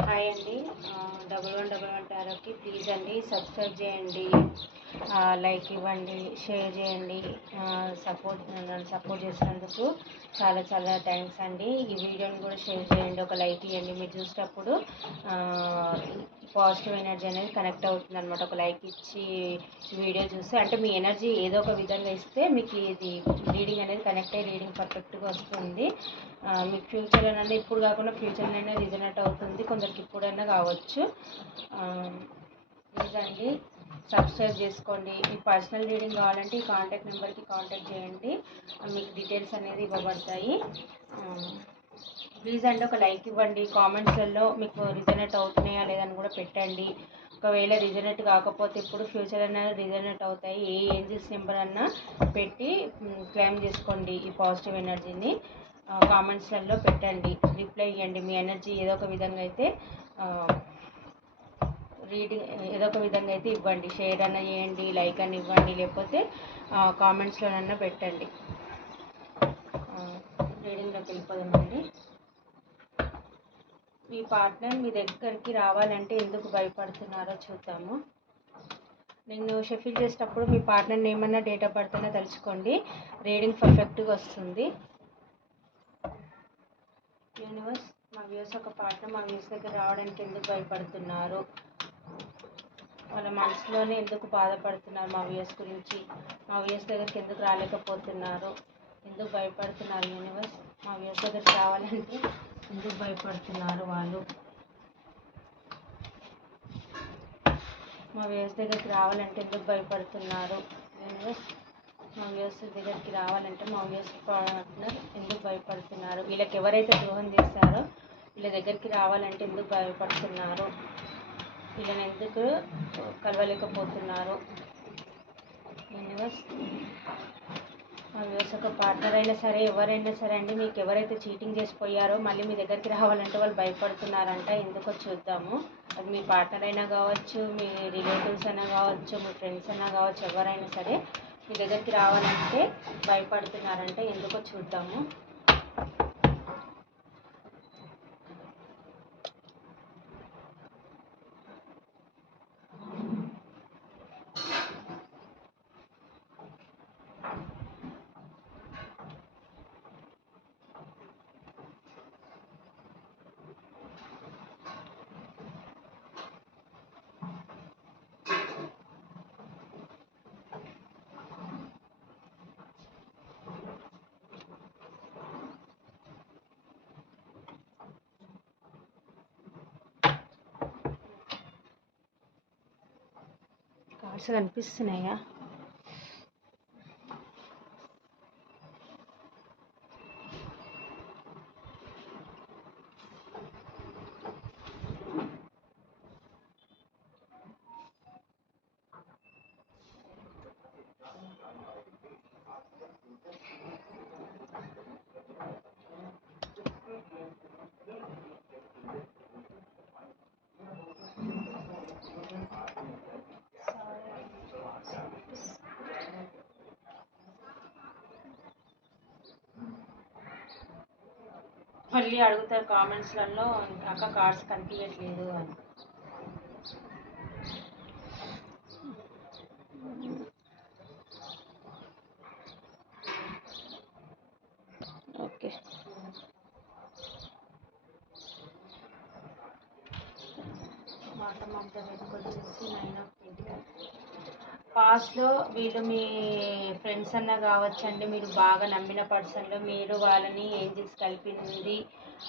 Hi అండి. Double one double one టారోకి please అండి సబ్స్క్రైబ్ చేయండి. లైక్ ఇవ్వండి షేర్ చేయండి. సపోర్ట్ నన్ను సపోర్ట్ చేసినందుకు చాలా చాలా థ్యాంక్స్ అండి. ఈ వీడియోని కూడా షేర్ చేయండి. ఒక లైక్ ఇవ్వండి మీరు చూసేటప్పుడు పాజిటివ్ ఎనర్జీ అనేది కనెక్ట్ అవుతుంది అనమాట ఒక లైక్ ఇచ్చి వీడియో చూస్తే అంటే మీ ఎనర్జీ ఏదో ఒక విధంగా ఇస్తే మీకు ఇది రీడింగ్ అనేది కనెక్ట్ అయ్యి రీడింగ్ పర్ఫెక్ట్గా వస్తుంది. మీకు ఫ్యూచర్ అనేది ఇప్పుడు కాకుండా ఫ్యూచర్లోనే రిజనెట్ అవుతుంది. కొందరికి ఇప్పుడైనా కావచ్చు. ప్లీజ్ అండి సబ్స్క్రైబ్ చేసుకోండి. మీకు పర్సనల్ రీడింగ్ కావాలంటే ఈ కాంటాక్ట్ నెంబర్కి కాంటాక్ట్ చేయండి. మీకు డీటెయిల్స్ అనేది ఇవ్వబడతాయి. ప్లీజ్ అండి ఒక లైక్ ఇవ్వండి. కామెంట్స్లలో మీకు రిజనేట్ అవుతున్నాయా లేదని కూడా పెట్టండి. ఒకవేళ రిజనేట్ కాకపోతే ఇప్పుడు ఫ్యూచర్ అన్నా రిజనేట్ అవుతాయి. ఏ ఏంజిల్స్ నెంబర్ అన్నా పెట్టి క్లైమ్ చేసుకోండి ఈ పాజిటివ్ ఎనర్జీని. కామెంట్స్లలో పెట్టండి. రిప్లై ఇవ్వండి మీ ఎనర్జీ ఏదో ఒక విధంగా అయితే రీడింగ్ ఏదో ఒక విధంగా అయితే ఇవ్వండి. షేర్ అన్న చేయండి లైక్ అని ఇవ్వండి. లేకపోతే కామెంట్స్లోనన్నా పెట్టండి. పార్ట్నర్ మీ దగ్గరికి రావాలంటే ఎందుకు భయపడుతున్నారో చూద్దాము. నేను షెఫిల్ చేసేటప్పుడు మీ పార్ట్నర్ ఏమన్నా డేట్ ఆఫ్ బర్త్ అయినా తలుచుకోండి రీడింగ్ పర్ఫెక్ట్గా వస్తుంది. యూనివర్స్ మా వ్యూస్ ఒక పార్ట్నర్ మా వ్యూస్ దగ్గర రావడానికి ఎందుకు భయపడుతున్నారు? వాళ్ళ మనసులోనే ఎందుకు బాధపడుతున్నారు మా వ్యూస్ గురించి? మా వ్యూస్ దగ్గరికి ఎందుకు రాలేకపోతున్నారు? ఎందుకు భయపడుతున్నారు యూనివర్స్ మా వ్యూస్ దగ్గరికి రావాలంటే ఎందుకు భయపడుతున్నారు వాళ్ళు? మా వ్యవస్థ దగ్గరికి రావాలంటే ఎందుకు భయపడుతున్నారు? మా వ్యవస్థ దగ్గరికి రావాలంటే మా వ్యవస్థ పార్ట్నర్ ఎందుకు భయపడుతున్నారు? వీళ్ళకి ఎవరైతే ద్రోహం చేస్తారో వీళ్ళ దగ్గరికి రావాలంటే ఎందుకు భయపడుతున్నారు? వీళ్ళని ఎందుకు కలవలేకపోతున్నారు? యూనివర్స్ వ్యూస్ ఒక పార్ట్నర్ అయినా సరే ఎవరైనా సరే అండి మీకు ఎవరైతే చీటింగ్ చేసిపోయారో మళ్ళీ మీ దగ్గరికి రావాలంటే వాళ్ళు భయపడుతున్నారంట. ఎందుకో చూద్దాము. అది మీ పార్ట్నర్ అయినా కావచ్చు మీ రిలేటివ్స్ అయినా కావచ్చు మీ ఫ్రెండ్స్ అయినా కావచ్చు ఎవరైనా సరే మీ దగ్గరికి రావాలంటే భయపడుతున్నారంట. ఎందుకో చూద్దాము. కార్డ్స్ కనిపిస్తున్నాయా మళ్ళీ అడుగుతారు కామెంట్స్లలో అక్క కార్డ్స్ కనిపించట్లేదు అని. ఓకే. నైన్ ఆఫ్ పాస్ట్లో వీళ్ళు మీ ఫ్రెండ్స్ అన్న కావచ్చండి. మీరు బాగా నమ్మిన పర్సన్లు మీరు వాళ్ళని ఏంజిల్స్ కలిపింది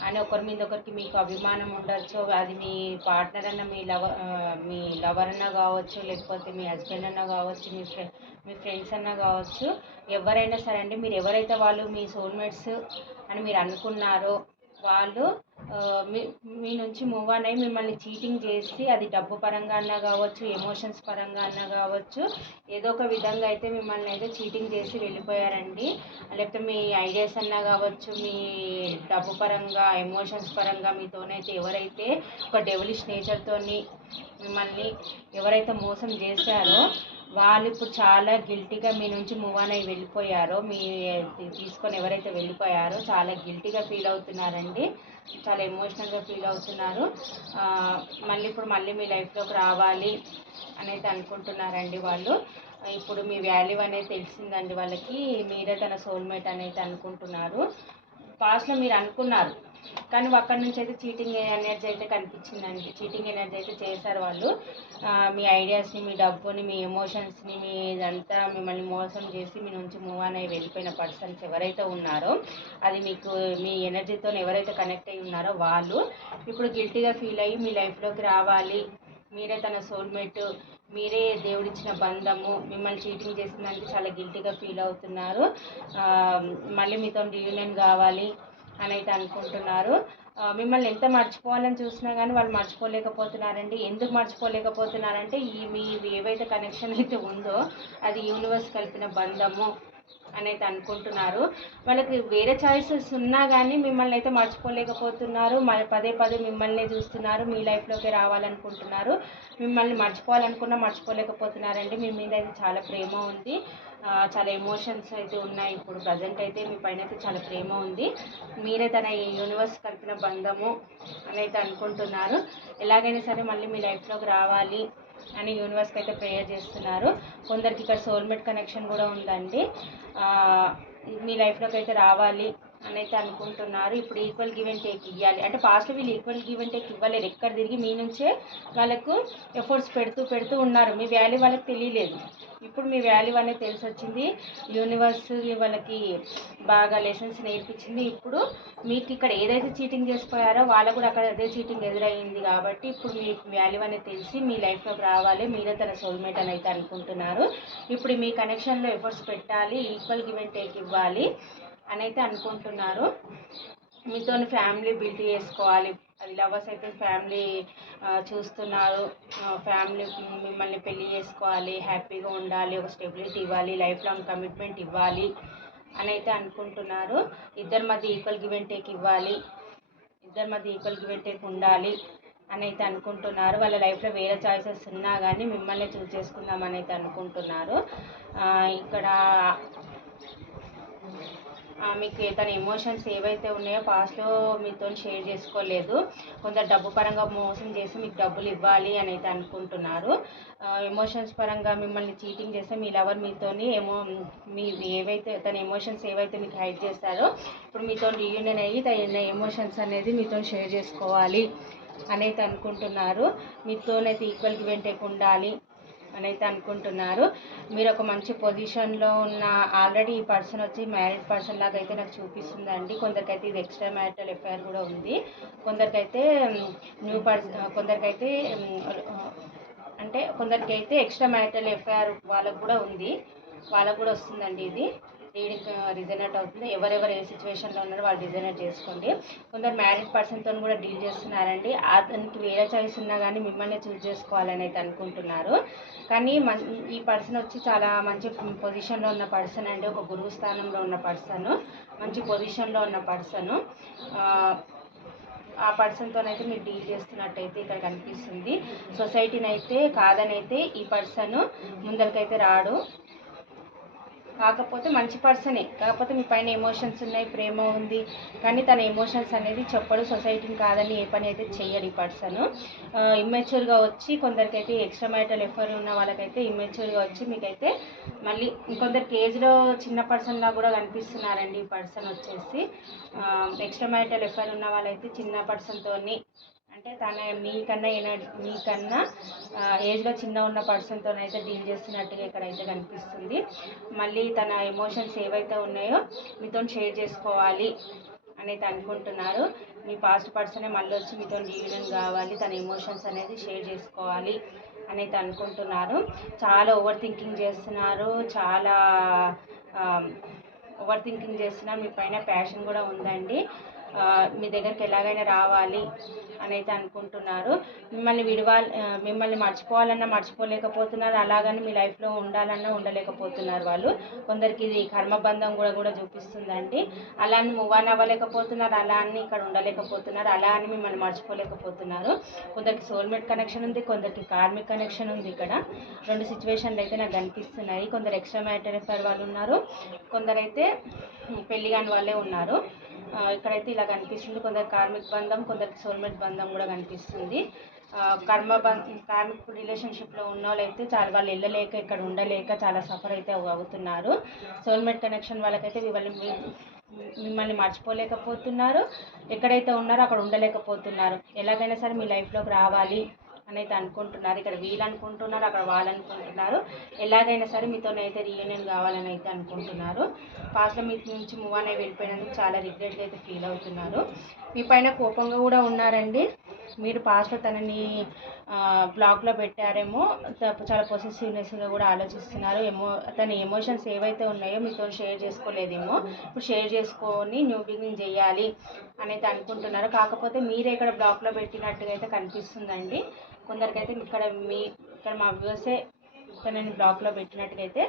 అని ఒకరి మీద ఒకరికి మీకు అభిమానం ఉండొచ్చు. అది మీ పార్ట్నర్ అన్న మీ లవ మీ లవర్ అన్న కావచ్చు లేకపోతే మీ హస్బెండ్ అన్న కావచ్చు మీ ఫ్రె మీ ఫ్రెండ్స్ అన్న కావచ్చు. ఎవరైనా సరే అండి మీరు ఎవరైతే వాళ్ళు మీ సోల్మేట్స్ అని మీరు అనుకున్నారో వాళ్ళు మీ మీ నుంచి మూవ్ ఆన్ అయ్యి మిమ్మల్ని చీటింగ్ చేసి అది డబ్బు పరంగా అన్నా కావచ్చు ఎమోషన్స్ పరంగా అన్నా కావచ్చు ఏదో ఒక విధంగా అయితే మిమ్మల్ని అయితే చీటింగ్ చేసి వెళ్ళిపోయారండి. లేకపోతే మీ ఐడియాస్ అన్నా కావచ్చు మీ డబ్బు పరంగా ఎమోషన్స్ పరంగా మీతోనైతే ఎవరైతే ఒక డెవలిష్ నేచర్తోని మిమ్మల్ని ఎవరైతే మోసం చేశారో వాళ్ళు ఇప్పుడు చాలా గిల్టీగా మీ నుంచి మూవ్ ఆన్ అయ్యి వెళ్ళిపోయారో మీ తీసుకొని ఎవరైతే వెళ్ళిపోయారో చాలా గిల్టీగా ఫీల్ అవుతున్నారండి. చాలా ఎమోషనల్గా ఫీల్ అవుతున్నారు. మళ్ళీ ఇప్పుడు మళ్ళీ మీ లైఫ్లోకి రావాలి అనేది అనుకుంటున్నారండి వాళ్ళు. ఇప్పుడు మీ వాల్యూ అనేది తెలిసిందండి వాళ్ళకి. మీరే తన సోల్మేట్ అనేది అనుకుంటున్నారు. పాస్ట్లో మీరు అనుకున్నారు. కానీ అక్కడి నుంచి అయితే చీటింగ్ ఎనర్జీ అయితే కనిపించిందండి చీటింగ్ ఎనర్జీ అయితే చేశారు వాళ్ళు. మీ ఐడియాస్ని మీ డబ్బుని మీ ఎమోషన్స్ని మీ ఇదంతా మిమ్మల్ని మోసం చేసి మీ నుంచి మూవ్ ఆన్ అయ్యి వెళ్ళిపోయిన పర్సన్స్ ఎవరైతే ఉన్నారో అది మీకు మీ ఎనర్జీతో ఎవరైతే కనెక్ట్ అయి ఉన్నారో వాళ్ళు ఇప్పుడు గిల్టీగా ఫీల్ అయ్యి మీ లైఫ్లోకి రావాలి. మీరే తన సోల్మేట్ మీరే దేవుడిచ్చిన బంధము మిమ్మల్ని చీటింగ్ చేసిందానికి చాలా గిల్టీగా ఫీల్ అవుతున్నారు. మళ్ళీ మీతో రీయూనియన్ కావాలి. అని అయితే అనుకుంటున్నారు. మిమ్మల్ని ఎంత మర్చిపోవాలని చూసినా కానీ వాళ్ళు మర్చిపోలేకపోతున్నారండి. ఎందుకు మర్చిపోలేకపోతున్నారంటే ఈ మీ ఏవైతే కనెక్షన్ అయితే ఉందో అది యూనివర్స్ కలిపిన బంధము అని అయితే అనుకుంటున్నారు. వాళ్ళకి వేరే చాయిసెస్ ఉన్నా కానీ మిమ్మల్ని అయితే మర్చిపోలేకపోతున్నారు. మరి పదే పదే మిమ్మల్ని చూస్తున్నారు. మీ లైఫ్లోకి రావాలనుకుంటున్నారు. మిమ్మల్ని మర్చిపోవాలనుకున్నా మర్చిపోలేకపోతున్నారండి. మీ మీద అయితే చాలా ప్రేమ ఉంది. చాలా ఎమోషన్స్ అయితే ఉన్నాయి. ఇప్పుడు ప్రజెంట్ అయితే మీ పైన అయితే చాలా ప్రేమ ఉంది. మీరే తన ఈ యూనివర్స్ కలిపిన బంధము అని అయితే అనుకుంటున్నారు. ఎలాగైనా సరే మళ్ళీ మీ లైఫ్లోకి రావాలి అని యూనివర్స్కి అయితే ప్రేయర్ చేస్తున్నారు. కొందరికి ఇక్కడ సోల్మేట్ కనెక్షన్ కూడా ఉందండి. మీ లైఫ్లోకి అయితే రావాలి అని అయితే అనుకుంటున్నారు. ఇప్పుడు ఈక్వల్ గివ్ అండ్ టేక్ ఇవ్వాలి అంటే పాస్ట్లో వీళ్ళు ఈక్వల్ గివ్ అండ్ టేక్ ఇవ్వలేరు. ఎక్కడ తిరిగి మీ నుంచే వాళ్ళకు ఎఫర్ట్స్ పెడుతూ పెడుతూ ఉన్నారు. మీ వాల్యూ వాళ్ళకి తెలియలేదు. ఇప్పుడు మీ వాల్యూ అనేది తెలిసి వచ్చింది యూనివర్స్ వాళ్ళకి బాగా లెసన్స్ నేర్పించింది. ఇప్పుడు మీకు ఇక్కడ ఏదైతే చీటింగ్ చేసిపోయారో వాళ్ళకు కూడా అక్కడ అదే చీటింగ్ ఎదురయ్యింది కాబట్టి ఇప్పుడు మీ వాల్యూ అనేది తెలిసి మీ లైఫ్లోకి రావాలి. మీరే తన సోల్మేట్ అని అయితే అనుకుంటున్నారు. ఇప్పుడు మీ కనెక్షన్లో ఎఫర్ట్స్ పెట్టాలి. ఈక్వల్ గివ్ అండ్ టేక్ ఇవ్వాలి. అని అయితే అనుకుంటున్నారు. మీతో ఫ్యామిలీ బిల్డ్ చేసుకోవాలి. అది లవర్స్ అయితే ఫ్యామిలీ చూస్తున్నారు. ఫ్యామిలీ మిమ్మల్ని పెళ్ళి చేసుకోవాలి. హ్యాపీగా ఉండాలి. ఒక స్టెబిలిటీ ఇవ్వాలి. లైఫ్ లాంగ్ కమిట్మెంట్ ఇవ్వాలి అని అయితే అనుకుంటున్నారు. ఇద్దరి మధ్య ఈక్వల్ గివ్ అండ్ టేక్ ఇవ్వాలి. ఇద్దరి మధ్య ఈక్వల్ గివ్ అండ్ టేక్ ఉండాలి అని అయితే అనుకుంటున్నారు. వాళ్ళ లైఫ్లో వేరే చాయిసెస్ ఉన్నా కానీ మిమ్మల్ని చూస్ చేసుకుందామని అయితే అనుకుంటున్నారు. ఇక్కడ మీకు తన ఎమోషన్స్ ఏవైతే ఉన్నాయో పాస్ట్లో మీతో షేర్ చేసుకోలేదు. కొందరు డబ్బు పరంగా మోసం చేసి మీకు డబ్బులు ఇవ్వాలి అని అయితే అనుకుంటున్నారు ఎమోషన్స్ పరంగా మిమ్మల్ని చీటింగ్ చేస్తే మీ లవర్ మీతోని ఏమో మీ ఏవైతే తన ఎమోషన్స్ ఏవైతే మీకు హైడ్ చేస్తారో ఇప్పుడు మీతో రీయూనియన్ అయ్యి తన ఎమోషన్స్ అనేది మీతో షేర్ చేసుకోవాలి అనేది అనుకుంటున్నారు. మీతోనైతే ఈక్వల్ గివ్ టేక్ ఉండాలి. అని అయితే అనుకుంటున్నారు. మీరు ఒక మంచి పొజిషన్లో ఉన్న ఆల్రెడీ ఈ పర్సన్ వచ్చి మ్యారీడ్ పర్సన్ లాగా అయితే నాకు చూపిస్తుందండి. కొందరికైతే ఇది ఎక్స్ట్రా మ్యారిటల్ ఎఫ్ఐఆర్ కూడా ఉంది. కొందరికైతే న్యూ పర్సన్ కొందరికైతే అంటే కొందరికైతే ఎక్స్ట్రా మ్యారిటల్ ఎఫ్ఐఆర్ వాళ్ళకు కూడా ఉంది. వాళ్ళకు కూడా వస్తుందండి ఇది. రీడింగ్ రిజనేట్ అవుతుంది. ఎవరెవరు ఏ సిచ్యువేషన్లో ఉన్నారో వాళ్ళు రిజనేట్ చేసుకోండి. కొందరు మ్యారీడ్ పర్సన్తో కూడా డీల్ చేస్తున్నారండి. అతనికి వేరే చాయిస్ ఉన్నా కానీ మిమ్మల్ని చూస్ చేసుకోవాలని అయితే అనుకుంటున్నారు. కానీ ఈ పర్సన్ వచ్చి చాలా మంచి పొజిషన్లో ఉన్న పర్సన్ అండి. ఒక గురువు స్థానంలో ఉన్న పర్సన్ మంచి పొజిషన్లో ఉన్న పర్సన్ ఆ పర్సన్తోనైతే మీరు డీల్ చేస్తున్నట్టయితే ఇక్కడ కనిపిస్తుంది. సొసైటీని అయితే కాదనైతే ఈ పర్సన్ ముందరికైతే రాడు. కాకపోతే మంచి పర్సనే. కాకపోతే మీ పైన ఎమోషన్స్ ఉన్నాయి ప్రేమ ఉంది. కానీ తన ఎమోషన్స్ అనేది చెప్పడు సొసైటీని కాదని ఏ పని అయితే చేయడు ఈ పర్సన్ ఇమ్మెచ్యూర్గా వచ్చి కొందరికైతే ఎక్స్ట్రా మ్యారిటల్ ఎఫర్ ఉన్న వాళ్ళకైతే ఇమ్మెచ్యూర్గా వచ్చి మీకైతే మళ్ళీ ఇంకొందరికి ఏజ్లో చిన్న పర్సన్లా కూడా కనిపిస్తున్నారండి ఈ పర్సన్ వచ్చేసి. ఎక్స్ట్రా మ్యారిటల్ ఎఫర్ ఉన్న వాళ్ళైతే చిన్న పర్సన్తోని అంటే తన మీకన్నా ఎనర్జీ మీకన్నా ఏజ్లో చిన్న ఉన్న పర్సన్తో అయితే డీల్ చేస్తున్నట్టుగా ఇక్కడ అయితే కనిపిస్తుంది. మళ్ళీ తన ఎమోషన్స్ ఏవైతే ఉన్నాయో మీతో షేర్ చేసుకోవాలి అనేది అనుకుంటున్నారు. మీ పాస్ట్ పర్సనే మళ్ళీ వచ్చి మీతో రీయూనియన్ కావాలి తన ఎమోషన్స్ అనేది షేర్ చేసుకోవాలి అనేది అనుకుంటున్నారు. చాలా ఓవర్ థింకింగ్ చేస్తున్నారు. చాలా ఓవర్ థింకింగ్ చేస్తున్నారు. మీ పైన ప్యాషన్ కూడా ఉందండి. మీ దగ్గరికి ఎలాగైనా రావాలి అని అయితే అనుకుంటున్నారు. మిమ్మల్ని విడవాలి మిమ్మల్ని మర్చిపోవాలన్నా మర్చిపోలేకపోతున్నారు. అలాగని మీ లైఫ్లో ఉండాలన్నా ఉండలేకపోతున్నారు వాళ్ళు. కొందరికి ఇది కర్మబంధం కూడా కూడా చూపిస్తుందండి. అలా అని మూవ్ ఆన్ అవ్వలేకపోతున్నారు. అలా అని ఇక్కడ ఉండలేకపోతున్నారు. అలా అని మిమ్మల్ని మర్చిపోలేకపోతున్నారు. కొందరికి సోల్మేట్ కనెక్షన్ ఉంది కొందరికి కార్మిక్ కనెక్షన్ ఉంది ఇక్కడ. రెండు సిచ్యువేషన్లు అయితే నాకు కనిపిస్తున్నాయి. కొందరు ఎక్స్ట్రా మ్యాటర్ వాళ్ళు ఉన్నారు. కొందరైతే పెళ్ళి కాని వాళ్ళే ఉన్నారు. ఇక్కడైతే ఇలా కనిపిస్తుంది. కొందరు కార్మిక బంధం కొందరికి సోల్మేట్ బంధం కూడా కనిపిస్తుంది. కర్మ కార్మిక రిలేషన్షిప్లో ఉన్న వాళ్ళైతే చాలా వాళ్ళు వెళ్ళలేక ఇక్కడ ఉండలేక చాలా సఫర్ అయితే అవుతున్నారు. సోల్మేట్ కనెక్షన్ వాళ్ళకైతే మిమ్మల్ని మిమ్మల్ని మర్చిపోలేకపోతున్నారు. ఎక్కడైతే ఉన్నారో అక్కడ ఉండలేకపోతున్నారు. ఎలాగైనా సరే మీ లైఫ్లోకి రావాలి. అయితే అనుకుంటున్నారు ఇక్కడ వీళ్ళు అనుకుంటున్నారు అక్కడ వాళ్ళు అనుకుంటున్నారు ఎలాగైనా సరే మీతోనైతే రీయూనియన్ కావాలని అయితే అనుకుంటున్నారు. పాస్ట్లో మీ నుంచి మూవ్ అనే వెళ్ళిపోయినందుకు చాలా రిగ్రెట్గా అయితే ఫీల్ అవుతున్నారు. మీ పైన కోపంగా కూడా ఉన్నారండి. మీరు పాస్ట్లో తనని బ్లాక్లో పెట్టారేమో చాలా పొసెసివ్నెస్గా కూడా ఆలోచిస్తున్నారు. ఎమో తన ఎమోషన్స్ ఏవైతే ఉన్నాయో మీతో షేర్ చేసుకోలేదేమో ఇప్పుడు షేర్ చేసుకొని న్యూ బిగినింగ్ చేయాలి అనేది అనుకుంటున్నారు కాకపోతే మీరే ఇక్కడ బ్లాక్లో పెట్టినట్టుగా అయితే కనిపిస్తుందండి. కొందరికైతే ఇక్కడ మీ ఇక్కడ మా వ్యూసే నేను బ్లాక్లో పెట్టినట్టుగా అయితే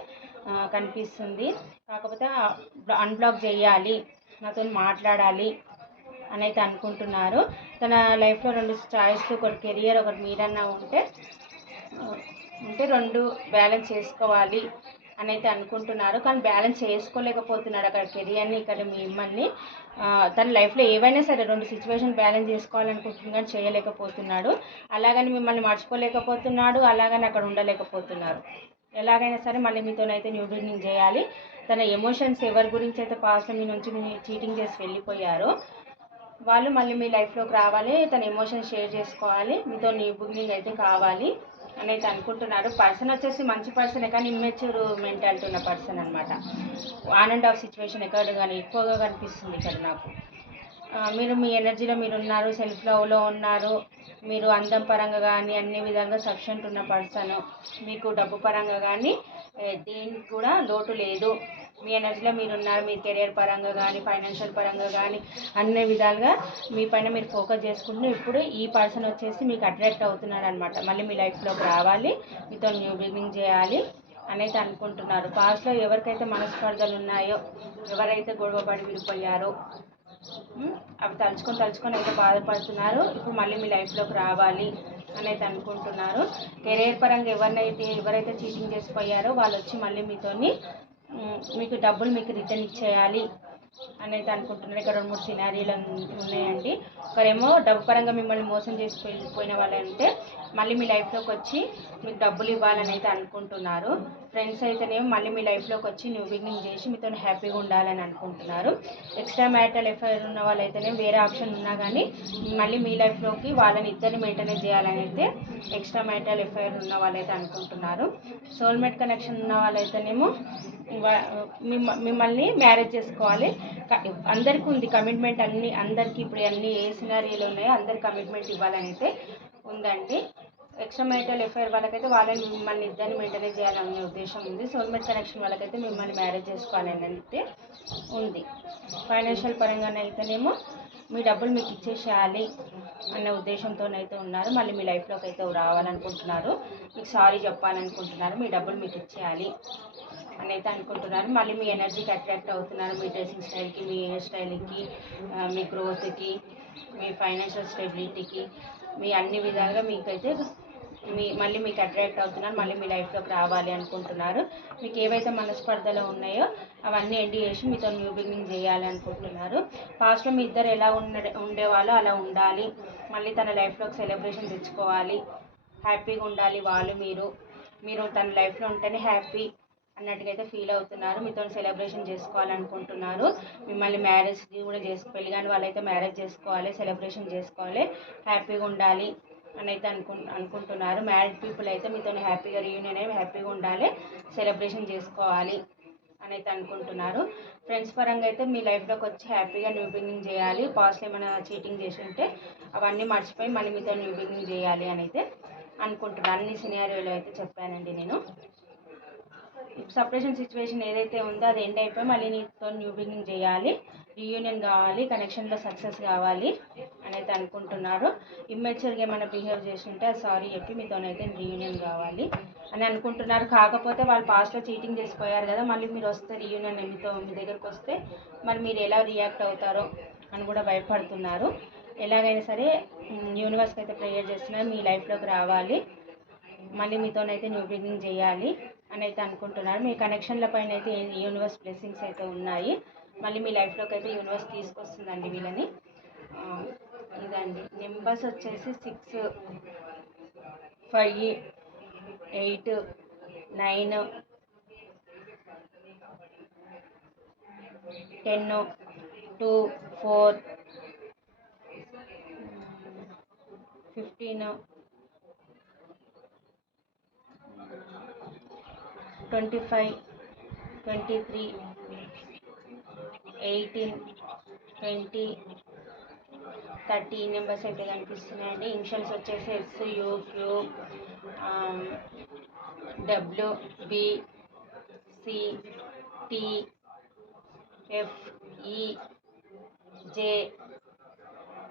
కనిపిస్తుంది. కాకపోతే అన్బ్లాక్ చేయాలి నాతో మాట్లాడాలి అని అయితే అనుకుంటున్నారు. తన లైఫ్లో రెండు చాయిస్ ఒకటి కెరియర్ ఒకటి మీరన్నా ఉంటే ఉంటే రెండు బ్యాలెన్స్ చేసుకోవాలి. అని అయితే అనుకుంటున్నారు. కానీ బ్యాలెన్స్ చేసుకోలేకపోతున్నాడు అక్కడ కెరియర్ని ఇక్కడ మిమ్మల్ని. తన లైఫ్లో ఏవైనా సరే రెండు సిచ్యువేషన్ బ్యాలెన్స్ చేసుకోవాలనుకుంటున్నాడు చేయలేకపోతున్నాడు. అలాగని మిమ్మల్ని మర్చిపోలేకపోతున్నాడు. అలాగని అక్కడ ఉండలేకపోతున్నారు. ఎలాగైనా సరే మళ్ళీ మీతోనైతే న్యూ బిగినింగ్ చేయాలి. తన ఎమోషన్స్ ఎవరి గురించి అయితే పాస్ట్ మీ నుంచి చీటింగ్ చేసి వెళ్ళిపోయారో వాళ్ళు మళ్ళీ మీ లైఫ్లోకి రావాలి. తన ఎమోషన్స్ షేర్ చేసుకోవాలి. మీతో న్యూ బిగినింగ్ అయితే కావాలి. అని అయితే అనుకుంటున్నాడు. పర్సన్ వచ్చేసి మంచి పర్సనే కానీ ఇమ్మెచ్యూర్ మెంటాలిటీ ఉన్న పర్సన్ అనమాట ఆన్ అండ్ ఆఫ్ సిచ్యువేషన్ ఎక్కడ కానీ ఎక్కువగా కనిపిస్తుంది ఇక్కడ నాకు. మీరు మీ ఎనర్జీలో మీరు ఉన్నారు సెల్ఫ్ లవ్లో ఉన్నారు మీరు అందం పరంగా కానీ అన్ని విధంగా సఫిషియంట్ ఉన్న పర్సన్ మీకు డబ్బు పరంగా కానీ దేనికి కూడా లోటు లేదు. మీ ఎనర్జీలో మీరు ఉన్నారు మీ కెరియర్ పరంగా కానీ ఫైనాన్షియల్ పరంగా కానీ అన్ని విధాలుగా మీ పైన మీరు ఫోకస్ చేసుకుంటూ ఇప్పుడు ఈ పర్సన్ వచ్చేసి మీకు అట్రాక్ట్ అవుతున్నాడు అనమాట మళ్ళీ మీ లైఫ్లోకి రావాలి మీతో న్యూ బిగినింగ్ చేయాలి అనేది అనుకుంటున్నారు. పాస్ట్లో ఎవరికైతే మనస్పర్ధలు ఉన్నాయో ఎవరైతే గొడవపడి విడిపోయారో అవి తలుచుకొని తలుచుకొని అయితే బాధపడుతున్నారు. ఇప్పుడు మళ్ళీ మీ లైఫ్లోకి రావాలి అనేది అనుకుంటున్నారు. కెరీర్ పరంగా ఎవరినైతే ఎవరైతే చీటింగ్ చేసిపోయారో వాళ్ళు వచ్చి మళ్ళీ మీతోని మీకు డబ్బులు మీకు రిటర్న్ ఇచ్చేయాలి అనేది అనుకుంటున్నారు. ఇక్కడ రెండు మూడు సినారీలు ఉన్నాయండి. ఒకరేమో డబ్బు పరంగా మిమ్మల్ని మోసం చేసి పోయిన వాళ్ళు అంటే మళ్ళీ మీ లైఫ్లోకి వచ్చి మీకు డబ్బులు ఇవ్వాలని అయితే అనుకుంటున్నారు. ఫ్రెండ్స్ అయితేనేమో మళ్ళీ మీ లైఫ్లోకి వచ్చి న్యూ బిగినింగ్ చేసి మీతో హ్యాపీగా ఉండాలని అనుకుంటున్నారు. ఎక్స్ట్రా మ్యారిటల్ ఎఫైర్ ఉన్న వాళ్ళైతేనే వేరే ఆప్షన్ ఉన్నా కానీ మళ్ళీ మీ లైఫ్లోకి వాళ్ళని ఇద్దరిని మెయింటైన్ చేయాలని అయితే ఎక్స్ట్రా మ్యారిటల్ ఎఫైర్ ఉన్న వాళ్ళైతే అనుకుంటున్నారు. సోల్మేట్ కనెక్షన్ ఉన్న వాళ్ళైతేనేమో మిమ్మల్ని మ్యారేజ్ చేసుకోవాలి. అందరికీ ఉంది కమిట్మెంట్ అన్ని అందరికీ ఇప్పుడు అన్ని ఏ సినారీలు ఉన్నాయో అందరి కమిట్మెంట్ ఇవ్వాలని అయితే ఉందండి. ఎక్స్ట్రా మ్యారిటల్ ఎఫైర్ వాళ్ళకైతే వాళ్ళని మిమ్మల్ని ఇద్దరిని మెయింటైన్ చేయాలనే ఉద్దేశం ఉంది. సోల్మేట్ కనెక్షన్ వాళ్ళకైతే మిమ్మల్ని మ్యారేజ్ చేసుకోవాలని అయితే ఉంది. ఫైనాన్షియల్ పరంగానైతేనేమో మీ డబ్బులు మీకు ఇచ్చేసేయాలి అనే ఉద్దేశంతోనైతే ఉన్నారు. మళ్ళీ మీ లైఫ్లోకి అయితే రావాలనుకుంటున్నారు. మీకు సారీ చెప్పాలనుకుంటున్నారు. మీ డబ్బులు మీకు ఇచ్చేయాలి అని అయితే అనుకుంటున్నారు. మళ్ళీ మీ ఎనర్జీకి అట్రాక్ట్ అవుతున్నారు. మీ డ్రెస్సింగ్ స్టైల్కి మీ హెయిర్ స్టైల్కి మీ గ్రోత్కి మీ ఫైనాన్షియల్ స్టెబిలిటీకి మీ అన్ని విధాలుగా మీకైతే మీ మళ్ళీ మీకు అట్రాక్ట్ అవుతున్నారు మళ్ళీ మీ లైఫ్లోకి రావాలి అనుకుంటున్నారు. మీకు ఏవైతే మనస్పర్ధలు ఉన్నాయో అవన్నీ ఎండి చేసి మీతో న్యూ బిగినింగ్ చేయాలి అనుకుంటున్నారు. పాస్ట్లో మీ ఇద్దరు ఎలా ఉండే ఉండేవాళ్ళో అలా ఉండాలి. మళ్ళీ తన లైఫ్లోకి సెలబ్రేషన్ తెచ్చుకోవాలి. హ్యాపీగా ఉండాలి వాళ్ళు మీరు. మీరు తన లైఫ్లో ఉంటేనే హ్యాపీ అన్నట్టుగా అయితే ఫీల్ అవుతున్నారు. మీతో సెలబ్రేషన్ చేసుకోవాలనుకుంటున్నారు మిమ్మల్ని మ్యారేజ్కి కూడా చేసు పెళ్ళి కానీ వాళ్ళైతే మ్యారేజ్ చేసుకోవాలి సెలబ్రేషన్ చేసుకోవాలి. హ్యాపీగా ఉండాలి. అని అయితే అనుకు అనుకుంటున్నారు. మ్యారీడ్ పీపుల్ అయితే మీతో హ్యాపీగా రీయూనియన్ అయ్యి హ్యాపీగా ఉండాలి. సెలబ్రేషన్ చేసుకోవాలి అని అయితే అనుకుంటున్నారు. ఫ్రెండ్స్ పరంగా అయితే మీ లైఫ్లోకి వచ్చి హ్యాపీగా న్యూ బిగినింగ్ చేయాలి. పాస్ట్ ఏమైనా చీటింగ్ చేసి ఉంటే అవన్నీ మర్చిపోయి మళ్ళీ మీతో న్యూ బిగినింగ్ చేయాలి అని అయితే అనుకుంటున్నాను అన్ని సినారియోలో అయితే చెప్పానండి నేను. సపరేషన్ సిచ్యువేషన్ ఏదైతే ఉందో అది ఎండ్ అయిపోయి మళ్ళీ నీతో న్యూ బిగినింగ్ చేయాలి. రీయూనియన్ కావాలి. కనెక్షన్లో సక్సెస్ కావాలి. అని అయితే అనుకుంటున్నారు ఇమ్మెచ్యూర్గా ఏమైనా బిహేవ్ చేసి ఉంటే సారీ చెప్పి మీతోనైతే రీయూనియన్ కావాలి అని అనుకుంటున్నారు. కాకపోతే వాళ్ళు పాస్ట్లో చీటింగ్ చేసిపోయారు కదా మళ్ళీ మీరు వస్తే రీయూనియన్ మీతో మీ దగ్గరకు వస్తే మరి మీరు ఎలా రియాక్ట్ అవుతారో అని కూడా భయపడుతున్నారు. ఎలాగైనా సరే యూనివర్స్కి అయితే ప్రేయర్ చేస్తున్నారు మీ లైఫ్లోకి రావాలి. మళ్ళీ మీతోనైతే న్యూ బిగినింగ్ చేయాలి అని అయితే అనుకుంటున్నారు. మీ కనెక్షన్ల పైన అయితే యూనివర్స్ బ్లెస్సింగ్స్ అయితే ఉన్నాయి. మళ్ళీ మీ లైఫ్లోకి అయితే యూనివర్స్ తీసుకొస్తుందండి వీళ్ళని. ఇదండి. నెంబర్స్ వచ్చేసి six five eight nine ten two four fifteen twenty five twenty three eighteen twenty thirty numbers అయితే కనిపిస్తున్నాయండి. ఇన్షియల్స్ వచ్చేసి S U Q W B C T F E J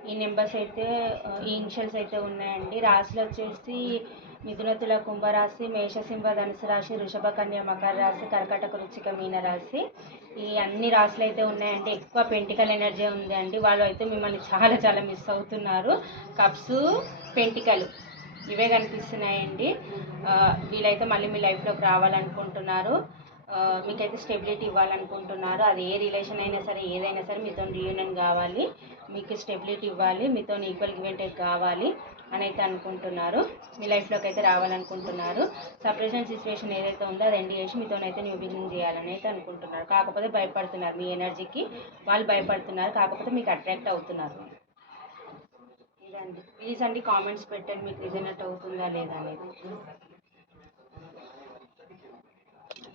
E numbers అయితే ఈ ఇన్షియల్స్ అయితే ఉన్నాయండి. రాసులు వచ్చేసి మిథునతుల కుంభరాశి మేషసింహ ధనుసు రాశి వృషభ కన్య మకర రాశి కర్కటక రుచిక మీన రాశి. ఈ అన్ని రాశులు అయితే ఉన్నాయంటే ఎక్కువ పెంటికల్ ఎనర్జీ ఉంది అండి. వాళ్ళు అయితే మిమ్మల్ని చాలా చాలా మిస్ అవుతున్నారు. కప్స్ పెంటికలు ఇవే కనిపిస్తున్నాయండి. వీళ్ళైతే మళ్ళీ మీ లైఫ్లోకి రావాలనుకుంటున్నారు. మీకైతే స్టెబిలిటీ ఇవ్వాలనుకుంటున్నారు. అది ఏ రిలేషన్ అయినా సరే ఏదైనా సరే మీతో రీయూనియన్ కావాలి. మీకు స్టెబిలిటీ ఇవ్వాలి. మీతో ఈక్వల్ గివెంటెడ్ కావాలి. అని అయితే అనుకుంటున్నారు. మీ లైఫ్లోకి అయితే రావాలనుకుంటున్నారు. సపరేషన్ సిచ్యువేషన్ ఏదైతే ఉందో అది ఎండ్ చేసి మీతోనైతే న్యూ బిగినింగ్ చేయాలని అయితే అనుకుంటున్నారు. కాకపోతే భయపడుతున్నారు మీ ఎనర్జీకి వాళ్ళు భయపడుతున్నారు కాకపోతే మీకు అట్రాక్ట్ అవుతున్నారు. ఇదండి. ప్లీజ్ అండి కామెంట్స్ పెట్టండి మీకు రిజనెట్ అవుతుందా లేదా అనేది.